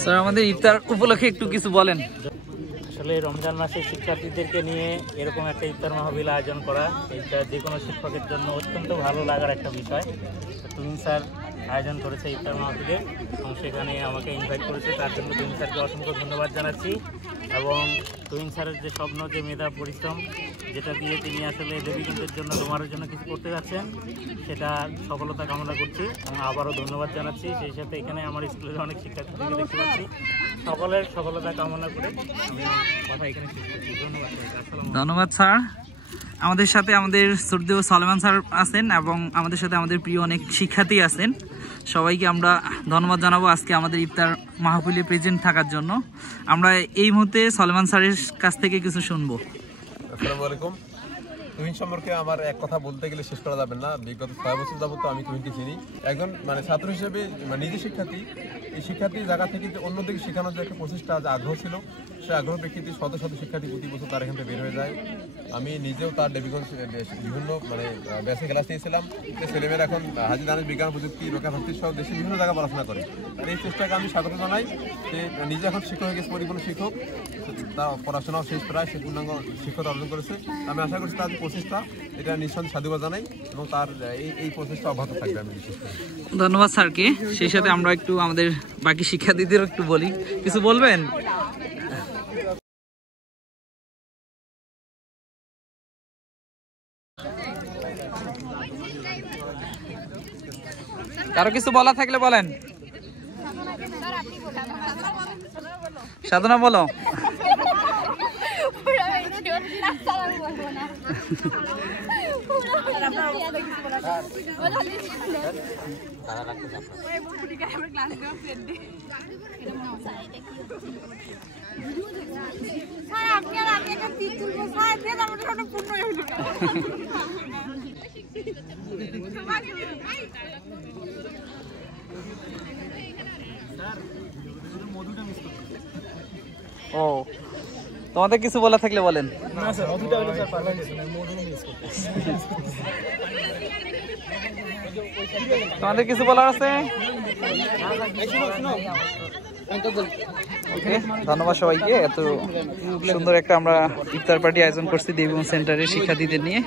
Sir আমাদের ইফতার উপলক্ষে একটু কিছু বলেন। আসলে রমজান মাসে শিক্ষার্থীদেরকে নিয়ে এরকম একটা ইফতার মাহফিল আয়োজন করা, এটা যে কোনো শিক্ষকের জন্য অত্যন্ত ভালো লাগার একটা বিষয়। তুমিন স্যার আয়োজন করেছে ইফতার মাহফিলে এবং সেখানে আমাকে ইনভাইট করেছে, তার জন্য তুমিন স্যারকে অসংখ্য ধন্যবাদ জানাচ্ছি। এবং তুমিন স্যারের যে স্বপ্ন, যে মেধা, পরিশ্রম, যেটা দিয়ে তিনি আসলে দেবীগঞ্জের জন্য, তোমার জন্য কিছু করতে যাচ্ছেন, সেটা সফলতা কামনা করছি এবং আবারও ধন্যবাদ জানাচ্ছি। সেই সাথে এখানে আমার স্কুলের অনেক শিক্ষার্থীদের দেখতে পাচ্ছি, সকলের সফলতা কামনা করে আমি কথা এখানে শেষ করছি। ধন্যবাদ স্যার। আমাদের সাথে আমাদের শ্রদ্ধেয় সলেমান স্যার আছেন এবং আমাদের সাথে আমাদের প্রিয় অনেক শিক্ষার্থী আছেন। সবাইকে আমরা ধন্যবাদ জানাবো আজকে আমাদের ইফতার মাহফিলে প্রেজেন্ট থাকার জন্য। আমরা এই মুহূর্তে সলেমান স্যারের কাছ থেকে কিছু শুনবো। আসসালামু আলাইকুম। তুহিন সম্পর্কে আমার এক কথা বলতে গেলে শেষ করা যাবে না। বিগত 6 বছর যাবত আমি তুহিনকে চিনি। একজন ছাত্র হিসেবে নিজে শিক্ষার্থী, এই শিক্ষার্থী জায়গা থেকে যে অন্যদিকে শেখানোর যে একটা প্রচেষ্টা, যে আগ্রহ ছিল, সেই আগ্রহ প্রেক্ষিতে শত শত শিক্ষার্থী প্রতি বছর তার এখান থেকে বের হয়ে যায়। আমি নিজেও তার দেবীগঞ্জ বিভিন্ন ব্যাচে ক্লাস নিয়েছিলাম। ছেলেমেয়েরা এখন হাজী দানেশ বিজ্ঞান প্রযুক্তি, রোকেয়া ভর্তি সহ দেশের বিভিন্ন জায়গায় পড়াশোনা করে। আর এই চেষ্টাকে আমি স্বাগত জানাই। যে নিজে এখন শিক্ষক হয়ে গেছে, পরিপূর্ণ শিক্ষক, তা পড়াশোনাও শেষ, প্রায় সে পূর্ণাঙ্গ শিক্ষকতা অর্জন করেছে। আমি আশা করছি তার প্রচেষ্টা, এটা নিঃসন্দেহে সাধুবাদ জানাই এবং তার এই প্রচেষ্টা অব্যাহত থাকবে আমি বিশেষ করে। ধন্যবাদ স্যারকে। সেই সাথে আমরা একটু আমাদের বাকি শিক্ষার্থীদের একটু বলি, কিছু বলবেন? কারো কিছু বলা থাকলে বলেন। সাধনা বলো। ও, তোমাদের কিছু বলা থাকলে বলেন। তোমাদের কিছু বলার আছে? ওকে, ধন্যবাদ সবাইকে। এত সুন্দর একটা আমরা ইফতার পার্টি আয়োজন করছি দেবীগঞ্জ সেন্টারের শিক্ষার্থীদের নিয়ে।